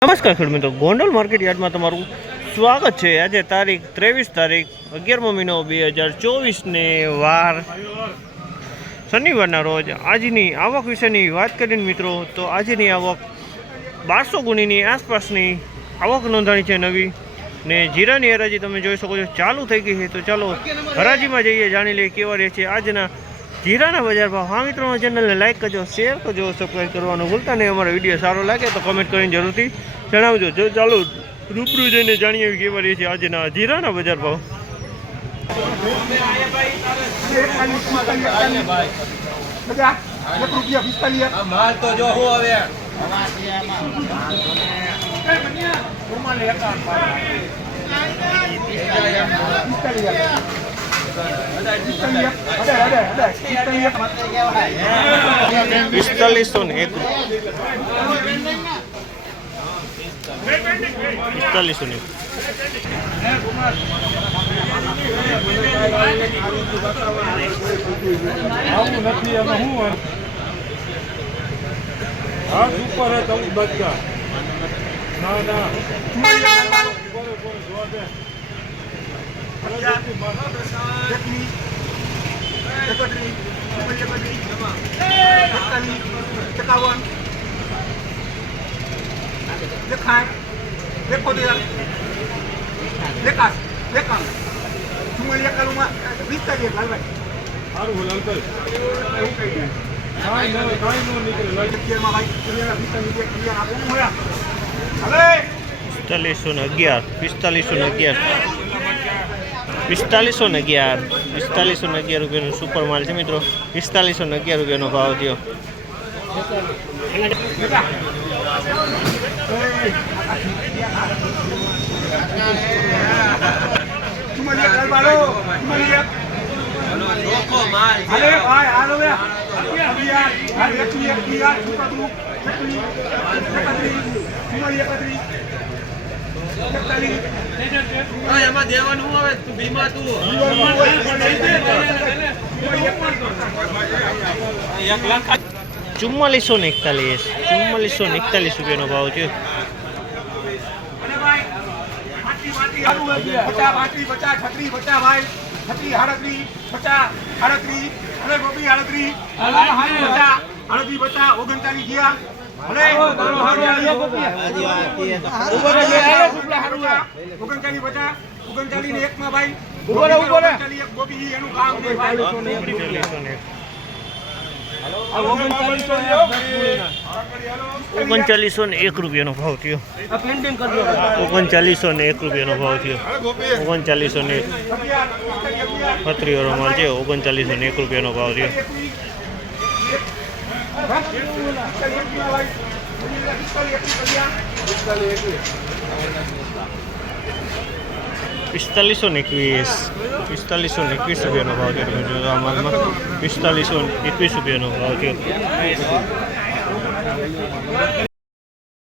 નમસ્કાર ખેડૂત મિત્રો, ગોંડલ માર્કેટ યાર્ડમાં તમારું સ્વાગત છે. આજે તારીખ ત્રેવીસ તારીખ અગિયારમો મહિનો બે હજાર ચોવીસને વાર શનિવારના રોજ. આજની આવક વિશેની વાત કરીને મિત્રો, તો આજની આવક બારસો ગુણીની આસપાસની આવક નોંધાણી છે નવી. ને જીરાની હરાજી તમે જોઈ શકો છો, ચાલુ થઈ ગઈ છે. તો ચાલો હરાજીમાં જઈએ, જાણી લઈએ કેવા રહે છે. આજના જીરાના બજાર ભાવ. હા મિત્રો ચેનલને લાઈક કરજો શેર કરજો સબસ્ક્રાઈબ કરવાનું ભૂલતા નહીં. અમારો વીડિયો સારો લાગે તો કમેન્ટ કરીને જરૂરથી જણાવજો. જો ચાલો રૂબરૂ જઈને જાણીએ કેવા રહે છે આજના જીરાના બજાર ભાવ. રૂપિયા પિસ્તાલીસ હું ને પિસ્તાલીસો ને આવું નથી અમે હોય? હાથ ઉપર હતા ચૌદ બચ્ચા ના ના ઉપર ઉપર જોવા દે. એકાવન એકાઠ એકોતેર એકાશ એકાવન ચુમ્માલી એકાણુંમાં પિસ્તાલીસ લાલભાઈ. સારું બોલ અંકલ કાંઈ ન કાંઈ ન નીકળે લઈ અગિયારમાં ભાઈ અગિયાર પિસ્તાલીસ એક અગિયાર આપવું મળ્યા હવે પિસ્તાલીસો ને અગિયાર પિસ્તાલીસો ને અગિયાર. પિસ્તાલીસો ને અગિયાર. પિસ્તાલીસો ને અગિયાર રૂપિયાનો સુપર માલ છે મિત્રો. પિસ્તાલીસો ને અગિયાર રૂપિયાનો ભાવ થયો. એકત્રીસ હા, એમાં દેવાનું હવે તું ચુમ્માલીસો ને એકતાલીસ ચુમ્માલીસો ને એકતાલીસ રૂપિયાનો ભાવ છે ઓગણચાલીસ ગયા ઓગણચાલીસ પચાસ ઓગણચાલીસ ને એક માં ભાઈ ઓગણચાલીસ એક ગોપી એનું કામ છે ભાઈ. ઓગણચાલીસો ને એક રૂપિયાનો ભાવ થયો. ઓગણચાલીસો ને એક રૂપિયાનો ભાવ થયો. ઓગણચાલીસો ને પત્રીવાળો માલ છે ઓગણચાલીસો ને એક રૂપિયાનો ભાવ થયો. પિસ્તાલીસો ને એકવીસ, પિસ્તાલીસો ને એકવીસ રૂપિયાનો ભાવ થયો તમે જોયો આ પિસ્તાલીસો એકવીસ રૂપિયાનો ભાવ થયો.